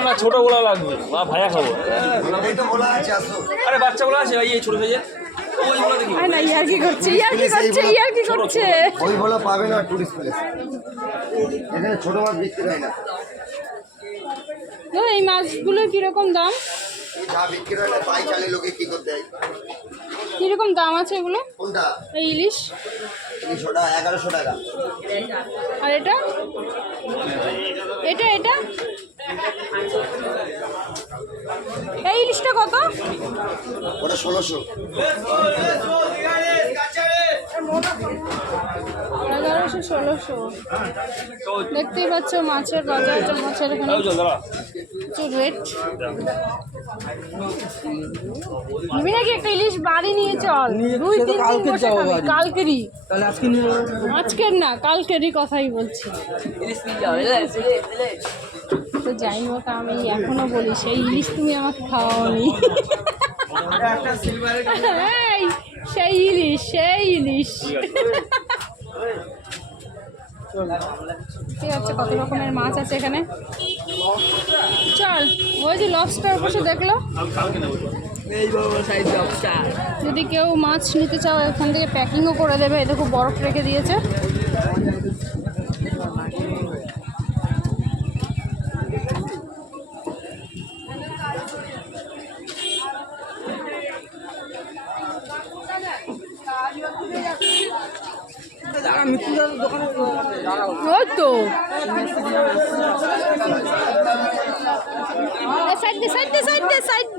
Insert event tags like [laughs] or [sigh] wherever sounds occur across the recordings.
না ছোটগুলো লাগবে বা ভায়া খাব আরে বাচ্চা বাচ্চাগুলো আছে ভাই এই ছোট সাইজের কি ওই বলা পাবে না ছোট মাছ বিক্রি হয় না তো এই মাছগুলো কীরকম দাম? কীরকম দাম আছে এগুলো? কোনটা? এই ইলিশ। এগারোশো টাকা। আর এটা? এটা এটা? এই ইলিশটা কত? ওটা ষোলোশো। এগারোশো ষোলোশো। দেখতেই পাচ্ছ মাছের বাজারটা মাছের এখানে রেট নিবি নাকি একটা ইলিশ বাড়ি নিয়ে চল? দুই তিন দিন বসে খাবি কালকেরই। আজকের না কালকেরই কথাই বলছি। তো যাই হোক আমি এখনও বলি সেই ইলিশ তুমি আমাকে খাওয়াওনি। [laughs] এই, সেই ইলিশ সেই ইলিশ। ঠিক আছে কত রকমের মাছ আছে এখানে? চল। ওই যে লবস্টার বসে দেখল। যদি কেউ মাছ নিতে চাও এখান থেকে প্যাকিংও করে দেবে। এটা খুব বরফ রেখে দিয়েছে। তো। সাইড সাইড সাইড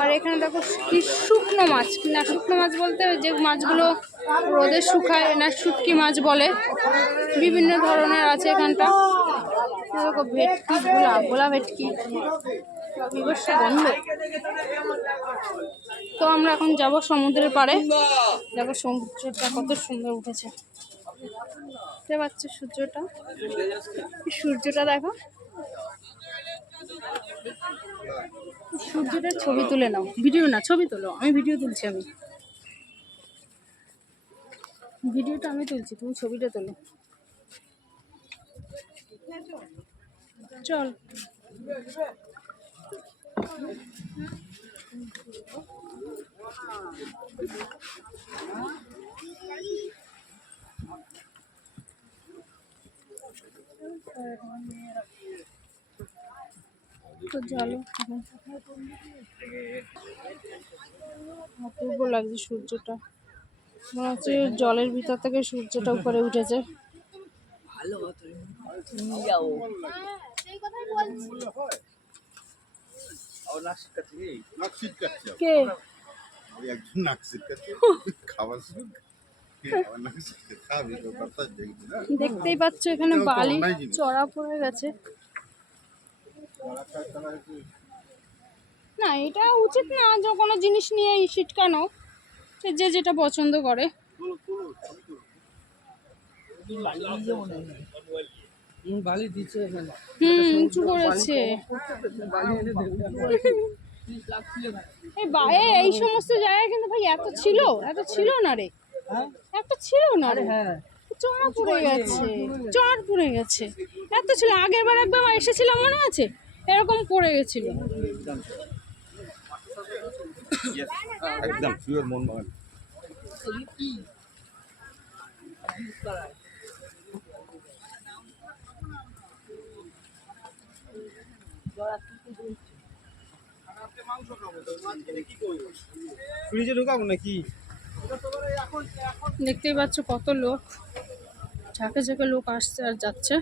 আর এখানে দেখো কি শুকনো মাছ না শুকনো মাছ বলতে যে মাছগুলো রোদে শুকায়, না শুটকি মাছ বলে। বিভিন্ন ধরনের আছে এখানটা। দেখো ভেটকি ভোলা ভোলা ভেটকি তো আমরা এখন যাব সমুদ্রের পাড়ে। দেখো সমুদ্রটা কত সুন্দর উঠেছে। দেখতে পাচ্ছ সূর্যটা? সূর্যটা দেখো। সূর্যটা ছবি তুলে নাও। ভিডিও না, ছবি তোলো। আমি ভিডিও তুলছি আমি। ভিডিওটা আমি তুলছি, তুমি ছবিটা তোলো। চল। তো চলো। অপূর্ব লাগছে সূর্যটা। মনে হচ্ছে জলের ভিতর থেকে সূর্যটা উপরে উঠেছে। কে? দেখতেই পাচ্ছ এখানে বালি চড়া পড়ে গেছে। না এটা উচিত না যে কোনো জিনিস নিয়ে এই ছিটকানো সে যে যেটা পছন্দ করে। বালি দিচ্ছে হুম উঁচু করেছে। এই এই সমস্ত জায়গায় কিন্তু ভাই এত ছিল এত ছিল না রে। এত ছিল না রে। হ্যাঁ। চড়া পড়ে গেছে চড় পড়ে গেছে। এত ছিল আগের বার একবার এসেছিলাম মনে আছে? এরকম পড়ে গেছিল। একদম মন ফ্রিজে ঢুকাবো নাকি? দেখতেই পাচ্ছ কত লোক। ঝাঁকে ঝাঁকে লোক আসছে আর যাচ্ছে।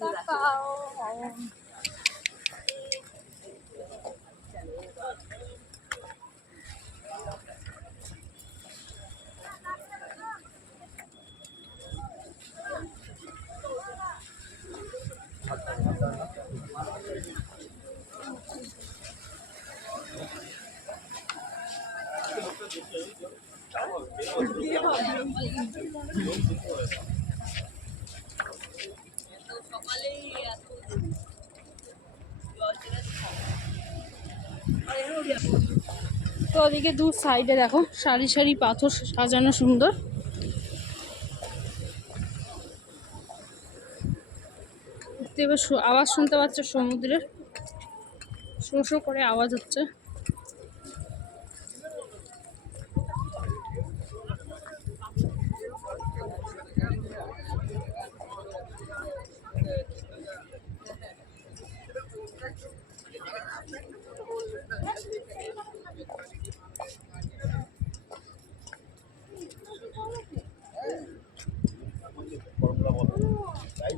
oh, oh, oh. তো ওদিকে দু সাইডে দেখো, সারি সারি পাথর সাজানো সুন্দর। এবার আওয়াজ শুনতে পাচ্ছ সমুদ্রের। শো শো করে আওয়াজ হচ্ছে।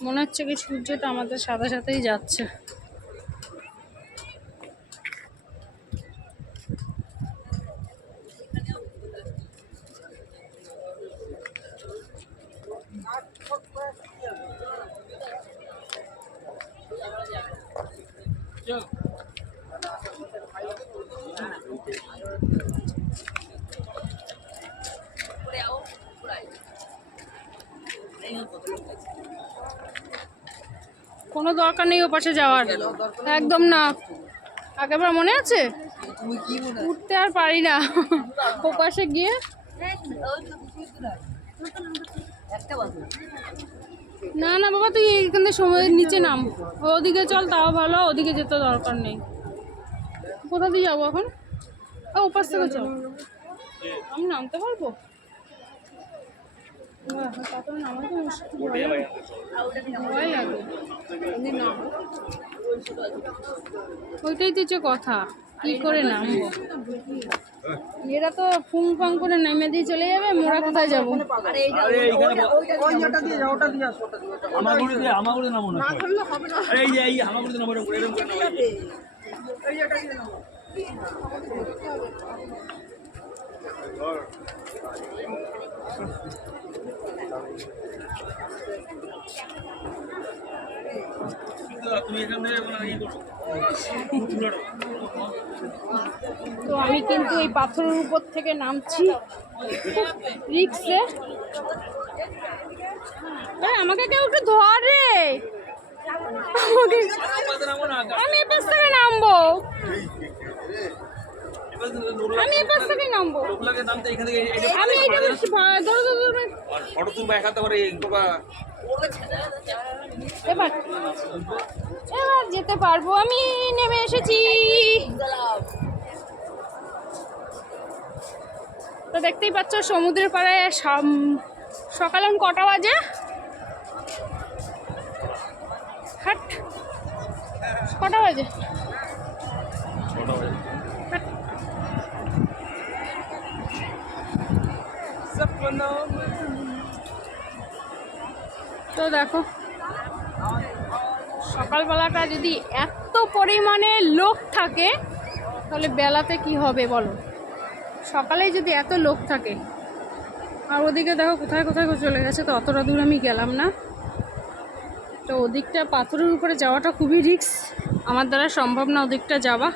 মনে হচ্ছে কি সূর্যটা আমাদের সাথে সাথেই যাচ্ছে। কোনো দরকার নেই ও পাশে যাওয়ার। একদম না। আগেবার মনে আছে? উঠতে আর পারি না। ও পাশে গিয়ে না না, বাবা, তুই এইখানে সময়ের নিচে নাম। ওদিকে চল, তাও ভালো, ওদিকে যেতে দরকার নেই। কোথা দিয়ে যাব এখন? ও ওপাশ থেকে চল। আমি নামতে পারব? না ওইটাই তো হচ্ছে কথা। কি করে নামবো? এরা তো ফুং ফাং করে নেমে দিয়ে চলে যাবে, মোরা কোথায় যাব? আরে এইখানে ইয়ে তো আমি কিন্তু এই পাথরের উপর থেকে নামছি। রিক্সে। আমাকে কেউ একটু ধরে। আমি এপাশ থেকে নামবো। এবার নামবো। এইটা ধরো ধরো ফটো তুলবা একাতে করে যেতে পারব। আমি নেমে এসেছি। তো দেখতেই পাচ্ছ সমুদ্রের পাড়ে সাম- সকালে কটা বাজে? হাট কটা বাজে? তো দেখো, সকালবেলাটা যদি এত পরিমাণে লোক থাকে, তাহলে বেলাতে কি হবে বলো? সকালে যদি এত লোক থাকে, আর ওদিকে দেখো কোথায় কোথায় চলে গেছে, তো অতটা দূর আমি গেলাম না। তো ওদিকটা পাথরের উপরে যাওয়াটা খুবই রিস্ক আমার দ্বারা সম্ভব না ওদিকটা যাওয়া।